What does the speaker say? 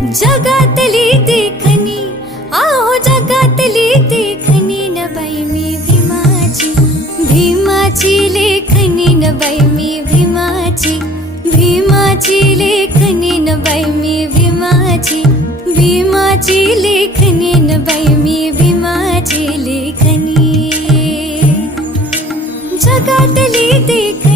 जगातली देखणी, आहो जगातली देखणी न बाई मी भीमाची, भीमाची लेखणी न बाई मी भीमाची, भीमाची लेखणी न बाई मी भीमाची, भीमाची लेखणी न बाई मी भीमाची लेखणी, जगातली देखणी।